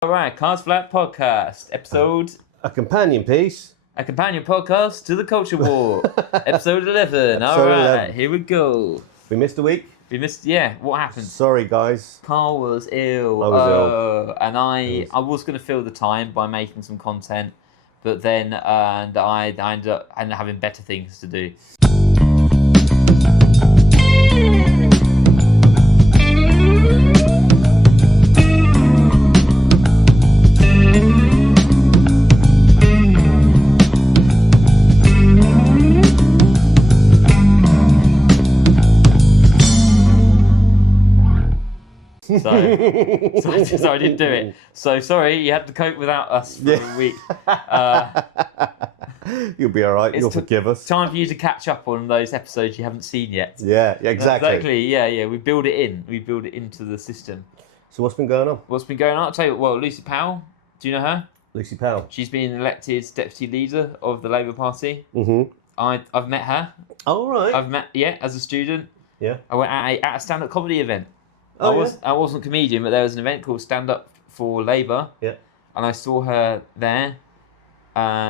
All right, Cards Flat Podcast, episode... A companion piece. A companion podcast to the Culture War. episode 11. All Episode right, 11. here we go. We missed a week. We missed... what happened? Sorry, guys. Carl was ill. I was ill. And I was going to fill the time by making some content, but then I ended up having better things to do. So I didn't do it. So sorry, you had to cope without us for a week. You'll be all right. You'll forgive us. Time for you to catch up on those episodes you haven't seen yet. Yeah, exactly. Yeah. We build it in. We build it into the system. So what's been going on? What's been going on? I'll tell you. Well, Lucy Powell. Do you know her? Lucy Powell. She's been elected deputy leader of the Labour Party. Mm-hmm. I've met her. Oh, right. I've met as a student. Yeah. I went at a stand-up comedy event. Oh, I wasn't a comedian, but there was an event called Stand Up for Labour. Yeah. And I saw her there.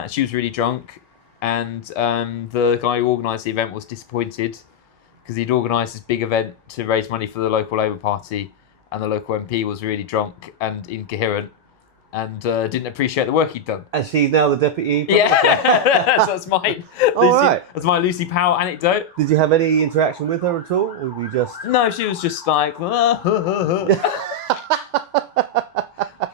She was really drunk. And the guy who organised the event was disappointed because he'd organised this big event to raise money for the local Labour Party. And the local MP was really drunk and incoherent and didn't appreciate the work he'd done. And she's now the deputy. Yeah, so that's my right. That's my Lucy Powell anecdote. Did you have any interaction with her at all? Or were you just... No, she was just like, not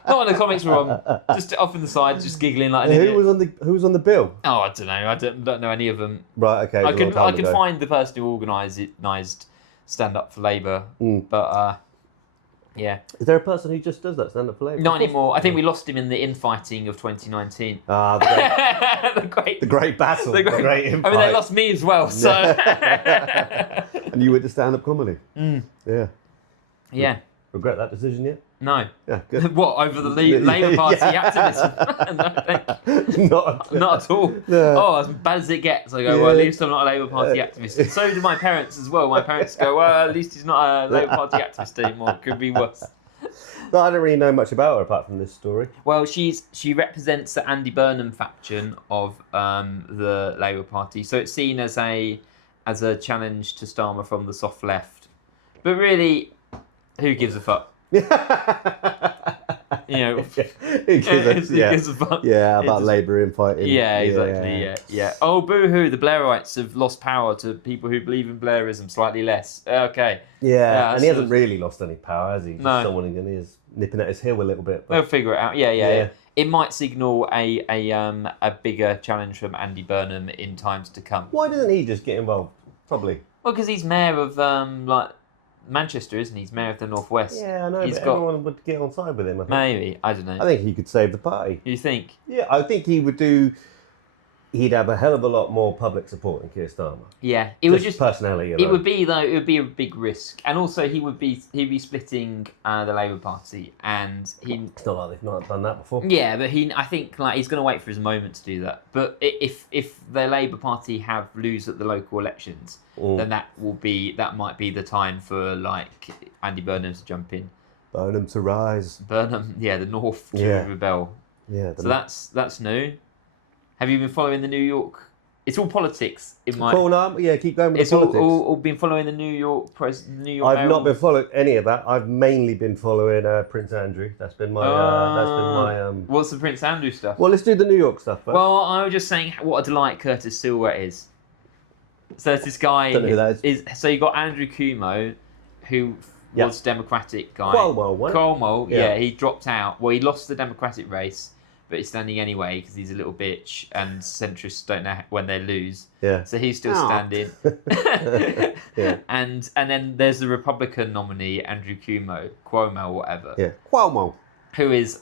when the comics were on, just off in the side, just giggling like an idiot. Who was on the bill? Oh, I don't know. I don't know any of them. Right. Okay. I could find the person who organised Stand Up for Labour, but yeah. Is there a person who just does that, Stand Up for Labour? Not anymore. I think we lost him in the infighting of 2019. Ah, the great battle. The great infight. I mean, they lost me as well, so... And you went to stand-up comedy? Yeah. Yeah. Regret that decision yet? No. Yeah, good. What, over the Labour Party activism? No, thank you. Not at all. No. Oh, as bad as it gets. I go, well, at least I'm not a Labour Party activist. And so do my parents as well. My parents go, well, at least he's not a Labour Party activist anymore. Could be worse. No, I don't really know much about her apart from this story. Well, she represents the Andy Burnham faction of the Labour Party. So it's seen as a challenge to Starmer from the soft left. But really, who gives a fuck? You know, who gives a fuck? Yeah, about Labour infighting. Yeah, exactly. Yeah. Oh, boo-hoo! The Blairites have lost power to people who believe in Blairism slightly less. Okay. Yeah, and he hasn't really lost any power, has he? Just no. Someone who is nipping at his heel a little bit. They'll figure it out. Yeah. It might signal a bigger challenge from Andy Burnham in times to come. Why doesn't he just get involved? Probably. Well, because he's mayor of Manchester, isn't he? He's mayor of the North West. Yeah, I know, but everyone would get on side with him, I think. Maybe, I don't know. I think he could save the party. You think? Yeah, I think he'd have a hell of a lot more public support than Keir Starmer. Yeah, just personality. It would be a big risk, and also he'd be splitting the Labour Party, and It's not like they've not done that before. Yeah, but I think he's going to wait for his moment to do that. But if the Labour Party lose at the local elections, then that might be the time for Andy Burnham to jump in. Burnham to rise. Burnham, the North to rebel. Yeah. So that's new. Have you been following the New York? It's all politics in my. Cool, no, yeah, keep going with it's the politics. all been following the New York I've not been following any of that. I've mainly been following Prince Andrew. That's been my. What's the Prince Andrew stuff? Well, let's do the New York stuff first. Well, I was just saying what a delight Curtis Silwett is. So there's this guy. Don't know who that is. So you got Andrew Cuomo, who was Democratic guy. Cuomo, yeah, he dropped out. Well, he lost the Democratic race, but he's standing anyway because he's a little bitch, and centrists don't know when they lose. Yeah. So he's still standing. Yeah. And then there's the Republican nominee, Andrew Cuomo, whatever. Yeah. Cuomo. Who is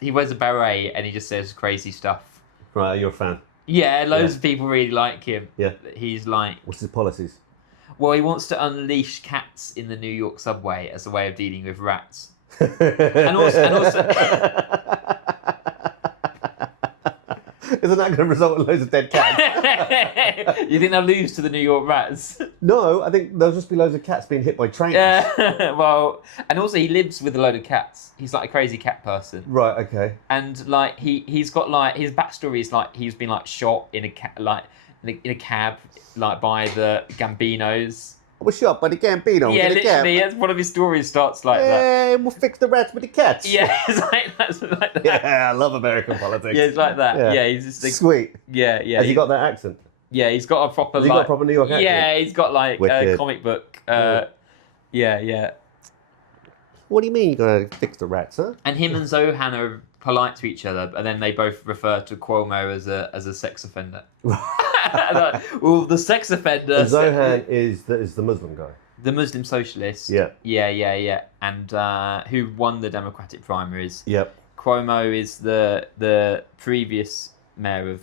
he wears a beret and he just says crazy stuff. Right, you're a fan. Yeah, loads of people really like him. Yeah. He's what's his policies? Well, he wants to unleash cats in the New York subway as a way of dealing with rats. and also Isn't that going to result in loads of dead cats? You think they'll lose to the New York Rats? No, I think there'll just be loads of cats being hit by trains. Well, and also he lives with a load of cats. He's like a crazy cat person. Right. Okay. And like he's got like his backstory is like he's been like shot in a cab like by the Gambinos. I was shot by the Gambino. Yeah, literally, that's one of his stories starts like that. Yeah, we'll fix the rats with the cats. Yeah, it's like that. Yeah, I love American politics. Yeah, it's like that. Yeah. Yeah, he's just like, Sweet. yeah. Has he got that accent? Yeah, he's got a proper Has he got a proper New York accent? Yeah, he's got like a Wicked. comic book. Yeah. Yeah. What do you mean you're going to fix the rats, huh? And him and Zohan are polite to each other, and then they both refer to Cuomo as a sex offender. Well, the sex offender. And Zohan is the Muslim guy. The Muslim socialist. Yeah. Yeah. And who won the Democratic primaries. Yep. Cuomo is the previous mayor of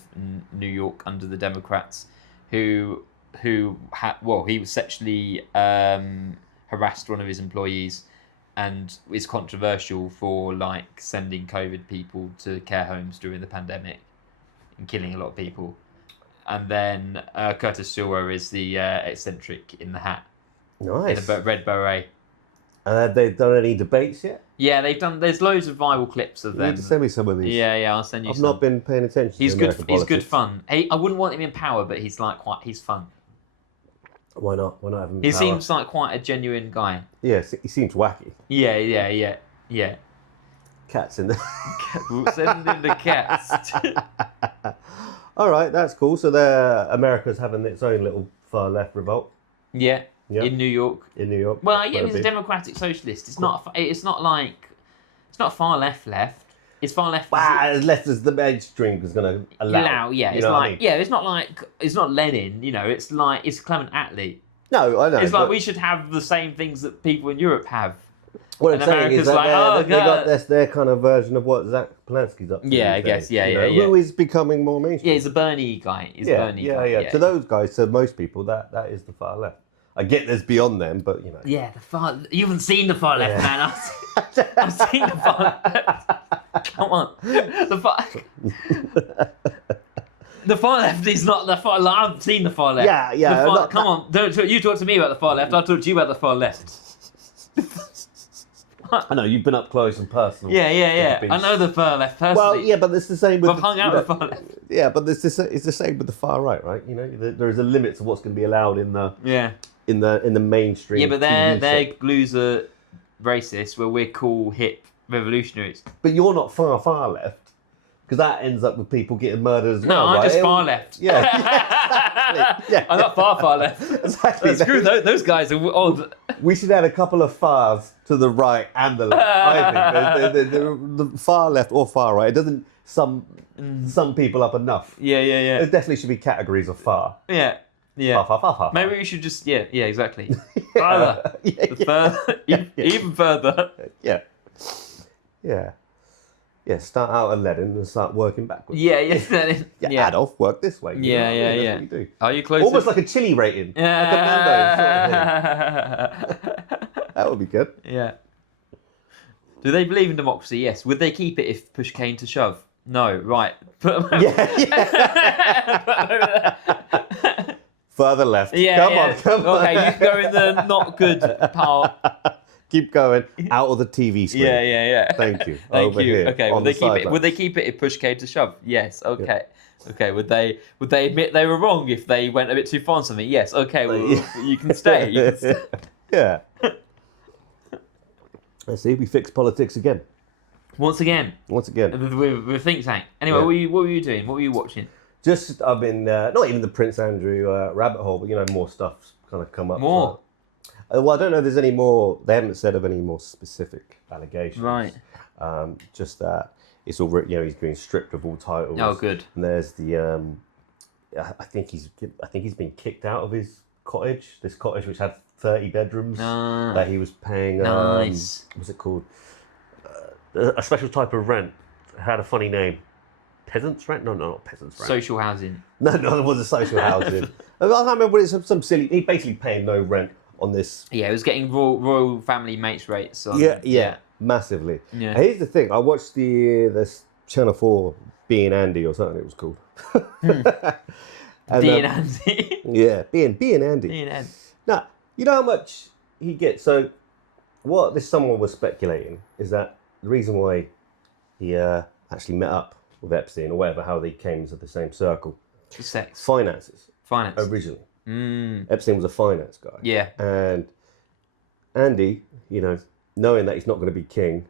New York under the Democrats, who he was sexually harassed one of his employees, and is controversial for like sending COVID people to care homes during the pandemic and killing a lot of people. And then Curtis Silver is the eccentric in the hat. Nice. In a red beret. And have they done any debates yet? Yeah, they've done. There's loads of viral clips of You them. need to send me some of these. Yeah, I'll send you. I've some. not been paying attention. He's to good. American He's good politics. fun. I wouldn't want him in power, but he's like he's fun. Why not? Why not have him? in He power? seems like quite a genuine guy. Yes, he seems wacky. Yeah. Cats in the. We'll send him the cats. All right, that's cool. So America's having its own little far left revolt Yeah. Yep. In New York. in New York. Well, yeah, Quite he's a bit. democratic socialist. It's not far left. It's far left. As left as the mainstream is going to allow. Yeah. You It's know what I like mean? yeah. It's not Lenin. You know. It's like it's Clement Attlee. No, I know. It's like but we should have the same things that people in Europe have. what I'm and saying America's is that like, oh, they got God. that's their kind of version of what Zach Polanski's up to. Yeah, I these guess. days, Yeah, you yeah, know, yeah. Who is becoming more mainstream. Yeah, he's a Bernie guy. He's a Bernie guy. yeah. To those guys, to most people, that is the far left. I get there's beyond them, but you know. Yeah, the far. You haven't seen the far left, Yeah. man. I've seen the far left. Come on, the far. The far left is not the far. Like, I've seen the far left. Yeah. The far, not- come on, don't talk, you talk to me about the far left. I'll talk to you about the far left. I know you've been up close and personal. Yeah. Been- I know the far left personally. Well, yeah, but it's the same with. I've hung out with the far left. Yeah, but it's the same with the far right, right? You know, there is a limit to what's going to be allowed in the Yeah. in the mainstream. Yeah, but TV their set. glues are racist, where we're cool, hip, revolutionaries. But you're not far left, because that ends up with people getting murdered as No, well. I'm right? just far left. Yeah, exactly. Yeah. I'm not far left. Exactly. Screw those guys. Are old. We should add a couple of fars to the right and the left. I think the far left or far right. It doesn't sum people up enough. Yeah. There definitely should be categories of far. Yeah. Far. Maybe we should just exactly. Farther. Even further. Yeah. Start out at Lenin and start working backwards. Yeah. Adolf, work this way. you know what I mean? That's what you do. Are you close? Almost like a chili rating. Like a Nando's sort of thing. That would be good. Yeah. Do they believe in democracy? Yes. Would they keep it if push came to shove? No. Right. Further left. Yeah. Come on. Okay, you can go in the not good part. Keep going. Out of the TV screen. Yeah. Thank you. Thank Over you. here, Okay. on Would they the keep it? sideline. Would they keep it if push came to shove? Yes. Okay. Okay. Would they admit they were wrong if they went a bit too far on something? Yes. Okay. Well, you can stay. You can stay. Yeah. Let's see. We fixed politics again. Once again, Once again. with a think tank. Anyway, Yeah. what were you doing? What were you watching? Just, I've been, not even the Prince Andrew rabbit hole, but, you know, more stuff's kind of come up. More? So, well, I don't know if there's any more, they haven't said of any more specific allegations. Right. Just that it's all, you know, he's being stripped of all titles. Oh, good. And there's the, I think he's been kicked out of his cottage, this cottage which had 30 bedrooms Ah. that he was paying, Nice. what's it called? A special type of rent. It had a funny name. Peasants rent? No, not peasants rent. Social housing. No, it was a social housing. I can't remember what it's some silly. He basically paying no rent on this. Yeah, it was getting royal family mates rates. On, Yeah, massively. Yeah. Here's the thing. I watched this Channel 4 Being Andy or something it was called. And, Dean Andy. yeah, being Andy. Dean Andy. Now, you know how much he gets. So, what this someone was speculating is that the reason why he actually met up with Epstein or whatever, how they came into the same circle, For sex. finances Finance. originally. Mm. Epstein was a finance guy. Yeah. And Andy, you know, knowing that he's not going to be king,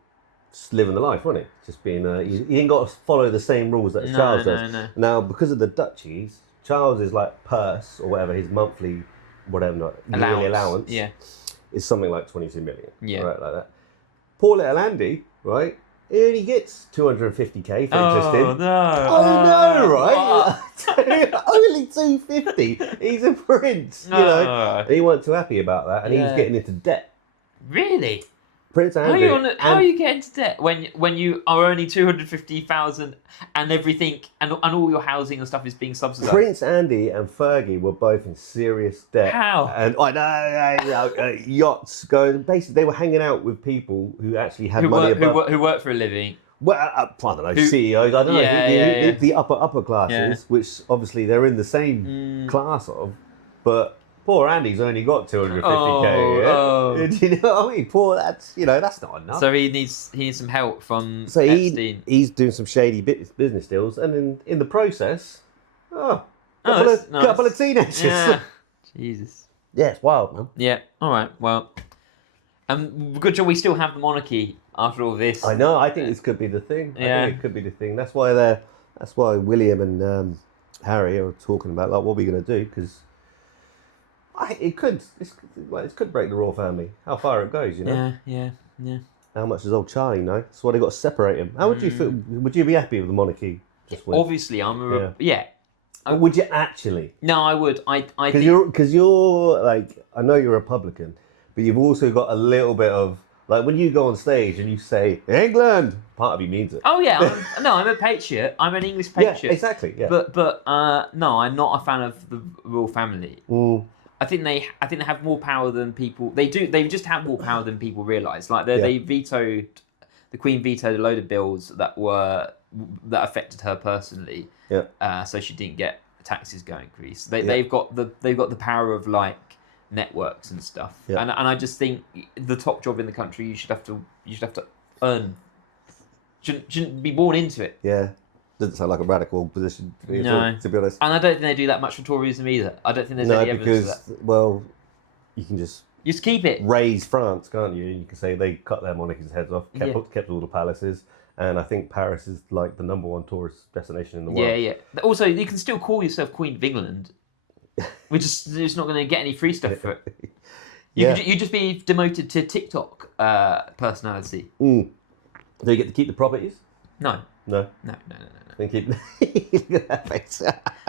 just living the life, wasn't he? Just being, he ain't got to follow the same rules that Charles does. No. Now, because of the duchies, Charles is like purse or whatever, his monthly, whatever, not yearly allowance Yeah. is something like 22 million. Yeah. Right, like that. Poor little Andy, right? He only gets 250k for existing. Oh, no. I know, right? What? Only 250. He's a prince, you know. Oh. And he wasn't too happy about that, and he was Yeah. getting into debt. Really? Prince How Andrew. are you getting to debt when you are only 250,000 and everything and all your housing and stuff is being subsidised? Prince Andy and Fergie were both in serious debt. How? And I know, yachts going. Basically, they were hanging out with people who actually had money above. Who work for a living? Well, I don't know, Who- CEOs. I don't know. Yeah, The upper classes, which obviously they're in the same class of, but. Poor Andy's only got 250k. Oh. Do you know what I mean? Poor, that's not enough. So he needs some help from So Epstein. he's doing some shady business deals, and in the process, couple that's of nice. teenagers. Yeah. Jesus. Yeah, it's wild, man. Yeah. All right. Well, good job we still have the monarchy after all this. I know. I think this could be the thing. Yeah. I think it could be the thing. That's why William and Harry are talking about like what we're going to do because it could break the royal family. How far it goes, you know. Yeah. How much does old Charlie know? That's why they got to separate him. How would you feel? Would you be happy with the monarchy? Just win? Obviously, I'm yeah. Or would you actually? No, I would. I think Because you're like, I know you're a Republican, but you've also got a little bit of like when you go on stage and you say England, part of you means it. Oh yeah, I'm a patriot. I'm an English patriot. Yeah, exactly. Yeah. But no, I'm not a fan of the royal family. Mm. I think they have more power than people. They just have more power than people realise. Like they vetoed, the Queen vetoed a load of bills that affected her personally. Yeah. So she didn't get taxes going increase. They've got the power of like networks and stuff. Yeah. And I just think the top job in the country you should have to earn. Shouldn't be born into it. Yeah. Doesn't sound like a radical position for you, No. to be honest. And I don't think they do that much for tourism either. I don't think there's No, any evidence of that. because well, you can just Just keep it. raise France, can't you? You can say they cut their monarchies' heads off, kept Yeah. all the palaces, and I think Paris is like the #1 tourist destination in the world. Yeah. Also, you can still call yourself Queen of England. We're just not going to get any free stuff for it. You'd just be demoted to TikTok personality. Mm. Do you get to keep the properties? No. No. Then keep. Look at that face.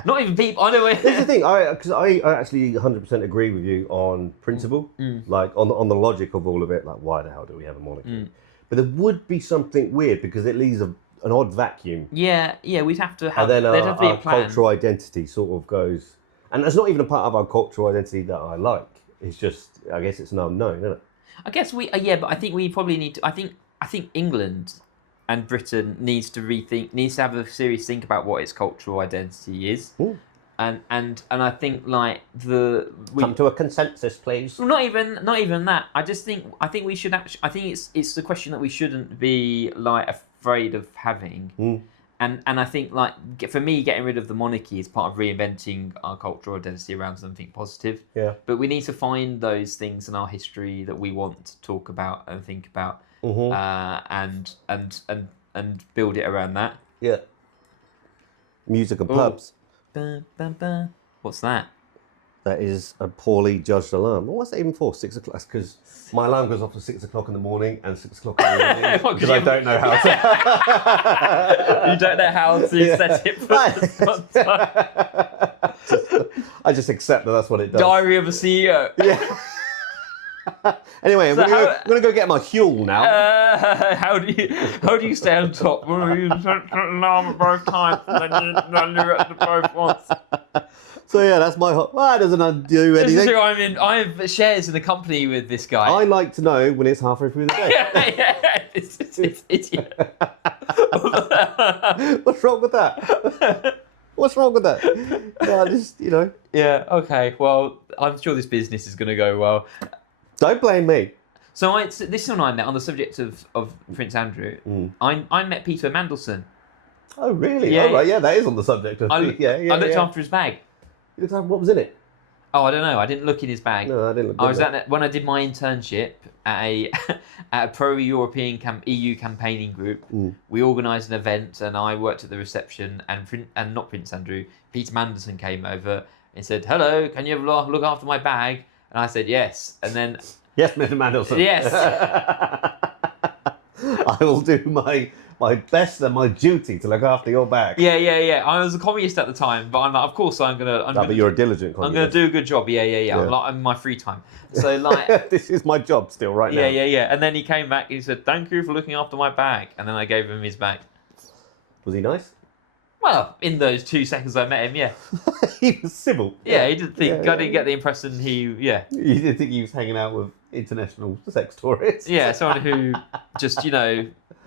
Not even people. I know. Here's the thing, because I actually 100% agree with you on principle, like on the logic of all of it. Like, why the hell do we have a monarchy? But there would be something weird because it leaves an odd vacuum, Yeah. We'd have to have. and then there'd have to be a our plan. cultural identity sort of goes, and that's not even a part of our cultural identity that I like. It's just, I guess it's an unknown, isn't it? I guess we. But I think we probably need to. I think England and Britain needs to have a serious think about what its cultural identity is. Ooh. And I think like Come to a consensus, please. Well, not even that. I think we should actually. I think it's the question that we shouldn't be like afraid of having. And I think like for me, getting rid of the monarchy is part of reinventing our cultural identity around something positive. Yeah. But we need to find those things in our history that we want to talk about and think about, and build it around that. Yeah. Music and pubs. Bum, bum, bum. What's that? That is a poorly judged alarm. Well, what's that even for? 6 o'clock? That's because my alarm goes off at 6 o'clock in the morning and 6 o'clock in the evening. What, 'cause Because I don't know how to. You don't know how to set it for the time. I just accept that that's what it does. Diary of a CEO. Yeah. Anyway, So I'm going to go get my Huel now. How do you stay on top? Well, you set an alarm at both times and then you're at the both once. So yeah, that's my hot. Well, that doesn't undo This is anything. who I'm in. I have shares in the company with this guy. I like to know when it's halfway through the day. It's idiot. What's wrong with that? What's wrong with that? No, just, Yeah. Okay. Well, I'm sure this business is going to go well. Don't blame me. So this one I met on the subject of Prince Andrew. I met Peter Mandelson. Oh, really? Yeah. Oh, right. Yeah, that is on the subject of. I looked after his bag. What was in it? Oh, I don't know. I didn't look in his bag. No, I didn't look. I was when I did my internship at a pro-European EU campaigning group. We organised an event, and I worked at the reception. And not Prince Andrew, Peter Mandelson came over and said, "Hello, can you look after my bag?" And I said, "Yes." And then, yes, Mr. Mandelson. Yes. I will do my best and my duty to look after your bag. Yeah. I was a communist at the time, but I'm like, of course I'm gonna. But you're a diligent communist. I'm gonna do a good job. Yeah. I'm like in my free time. So like, this is my job still right now. Yeah. And then he came back and he said, "Thank you for looking after my bag." And then I gave him his bag. Was he nice? Well, in those 2 seconds I met him, yeah. He was civil. Yeah, he did think. I didn't get the impression he. Yeah. You didn't think he was hanging out with international sex tourists? Yeah, someone who just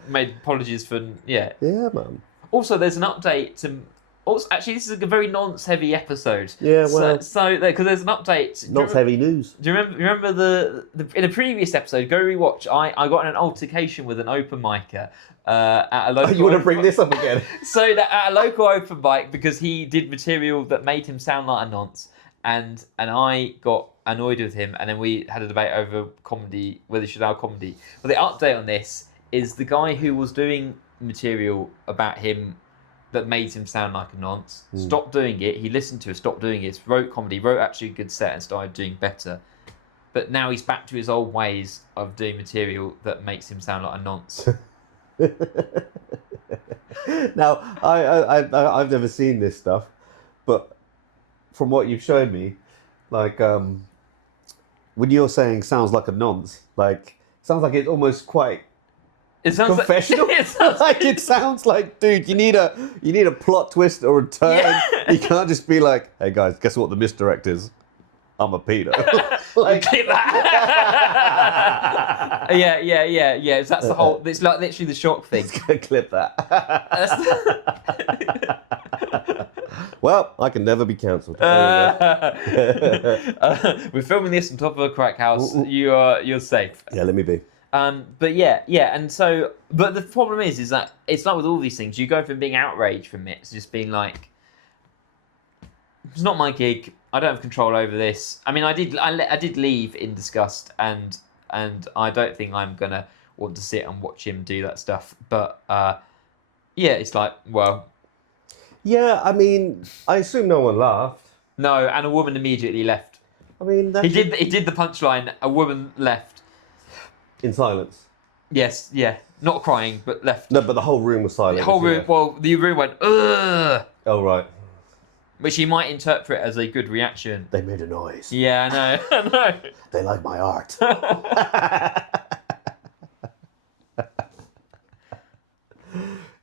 made apologies for Yeah, man. Also, there's an update to. Also, actually, this is a very nonce-heavy episode. Yeah, well. So because there's an update. Nonce-heavy news. Do you remember the in a previous episode? Go rewatch. I got in an altercation with an open micer at a local. You want to bring this up again? So at a local open mic because he did material that made him sound like a nonce, and I got annoyed with him, and then we had a debate over comedy, whether he should allow comedy. But the update on this is the guy who was doing material about him that made him sound like a nonce stopped doing it. He listened to it, stopped doing it, wrote comedy, wrote actually a good set, and started doing better. But now he's back to his old ways of doing material that makes him sound like a nonce. Now, I've never seen this stuff, but from what you've shown me, like when you're saying sounds like a nonce, like sounds like it's almost quite It sounds confessional. Like, it sounds it sounds like, dude, you need a plot twist or a turn. Yeah. You can't just be like, hey guys, guess what the misdirect is? I'm a pedo. Like, clip that. Yeah. That's the whole. It's like literally the shock thing. clip that. Well, I can never be cancelled. We're filming this on top of a crack house. You're safe. Yeah, let me be. But yeah, and so, but the problem is that it's like with all these things, you go from being outraged from it to just being like, it's not my gig. I don't have control over this. I mean, I did leave in disgust, and I don't think I'm gonna want to sit and watch him do that stuff. But yeah, it's like, well, yeah. I mean, I assume no one laughed. no, and a woman immediately left. I mean, He did the punchline. A woman left. In silence. Yes, yeah, not crying, but left. No, but the whole room was silent. The whole room. Well, the room went ugh, Oh right. which you might interpret as a good reaction. They made a noise. Yeah, I know. I know. They like my art.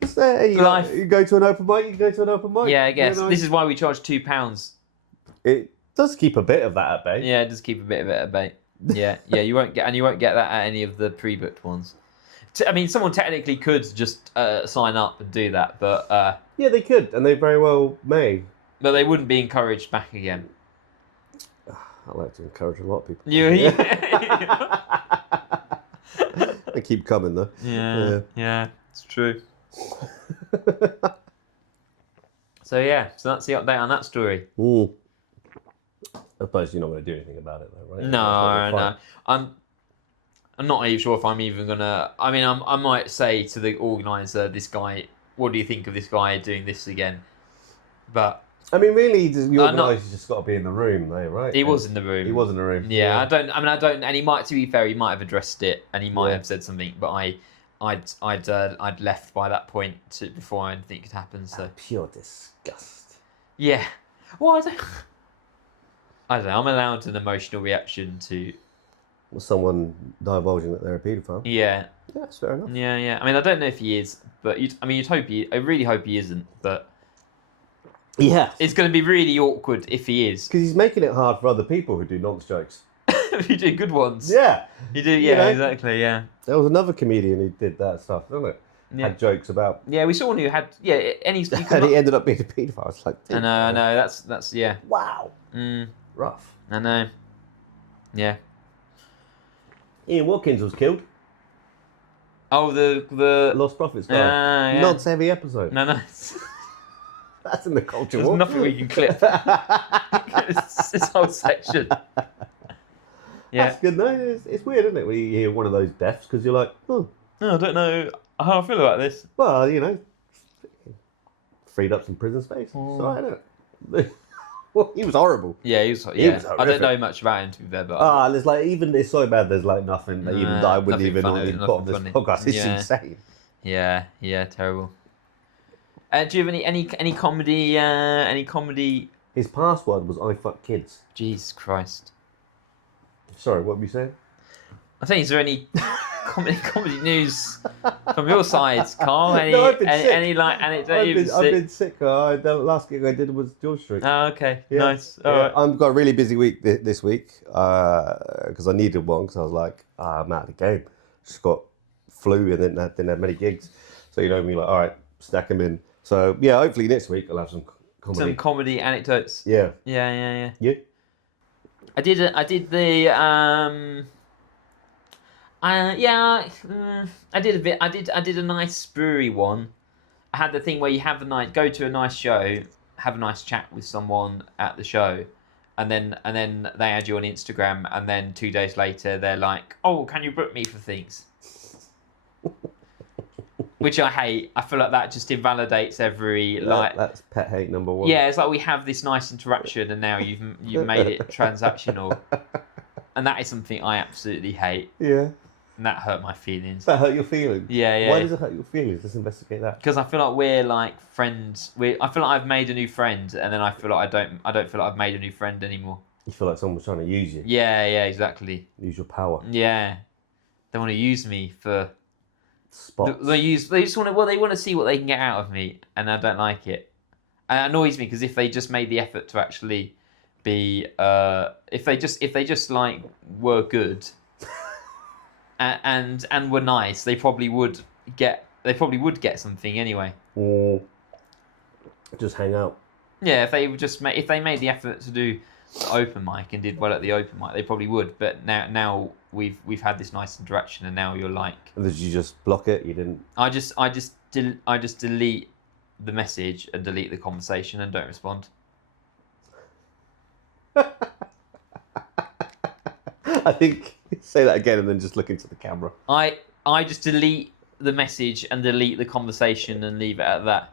So, you go to an open mic. You go to an open mic. Yeah, I guess You know? this is why we charge £2. It does keep a bit of that at bay. Yeah, it does keep a bit of it at bay. Yeah, you won't get that at any of the pre-booked ones. I mean, someone technically could just sign up and do that, but Yeah, they could, and they very well may. they wouldn't be encouraged back again. I like to encourage a lot of people. Yeah, They keep coming though. yeah, it's true. So that's the update on that story. Ooh. I suppose you're not going to do anything about it, though, right? No. I'm not even sure if I'm even gonna. I mean, I might say to the organizer, "This guy, what do you think of this guy doing this again?" But I mean, really, the organizer's just got to be in the room, though, right? he was in the room. He was in the room. Yeah, I don't. And he might. To be fair, he might have addressed it, and he might have said something. But I'd left by that point before anything could happen. So pure disgust. yeah. Well, I don't know. I'm allowed an emotional reaction to someone divulging that they're a paedophile. Yeah. Yeah, that's fair enough. Yeah. I mean, I don't know if he is, but I really hope he isn't. But yeah, it's going to be really awkward if he is, because he's making it hard for other people who do nonce jokes. You do good ones. Yeah, You do. Yeah, exactly. Yeah. There was another comedian who did that stuff, wasn't it? Yeah. had jokes about. Yeah, we saw one who had any. And he ended up being a paedophile. It's like, I know. That's yeah. Wow. Mm, Rough. I know. Yeah. Ian Watkins was killed. Oh, the Lost Prophets guy. yeah. Nods heavy episode. No. That's in the culture There's war. nothing we can clip. this whole section. Yeah. That's good. No, it's weird, isn't it, when you hear one of those deaths because you're like, oh, No, I don't know how I feel about this. well, you know, freed up some prison space. It's Mm. all right, isn't it? Well, he was horrible. Yeah, he was. was I horrific. don't know much about him to be fair, but There's like even it's so bad. There's like nothing that even Nah, that I wouldn't nothing even funny, put on this nothing funny. podcast. It's Yeah. insane. yeah, terrible. Do you have any comedy? Any comedy? His past one was I fuck kids. Jesus Christ! Sorry, what were you saying? I think is there any comedy news from your side, Carl? Any No, I've been sick. any like anecdote? I've been sick. The last gig I did was George Street. Oh, okay, Yeah. nice. Yeah, All right. I've got a really busy week this week because I needed one because I was like, I'm out of the game. Just got flu and didn't have many gigs. So, you know, me like, all right, stack them in. So, yeah, hopefully next week I'll have some comedy. Some comedy anecdotes. Yeah. Yeah. You? I did the I did a bit. I did a nice brewery one. I had the thing where you have go to a nice show, have a nice chat with someone at the show, and then they add you on Instagram, and then 2 days later they're like, "Oh, can you book me for things?" Which I hate. I feel like that just invalidates every like. That's pet hate number one. Yeah, it's like we have this nice interaction, and now you've made it transactional, and that is something I absolutely hate, Yeah. and that hurt my feelings. That hurt your feelings? Yeah. Why does it hurt your feelings? Let's investigate that. Because I feel like we're like friends. I feel like I've made a new friend, and then I feel like I don't feel like I've made a new friend anymore. You feel like someone's trying to use you. Yeah, exactly. Use your power. Yeah, they want to use me for. Spots. They just want to. Well, they want to see what they can get out of me, and I don't like it. And it annoys me because if they just made the effort to actually be, if they just like were good, and were nice, they probably would get something anyway. Or just hang out. Yeah, if they made the effort to do open mic and did well at the open mic, they probably would. But now we've had this nice interaction, and now you're like, And did you just block it? You didn't. I just delete the message and delete the conversation and don't respond. I think say that again and then just look into the camera. I just delete the message and delete the conversation and leave it at that.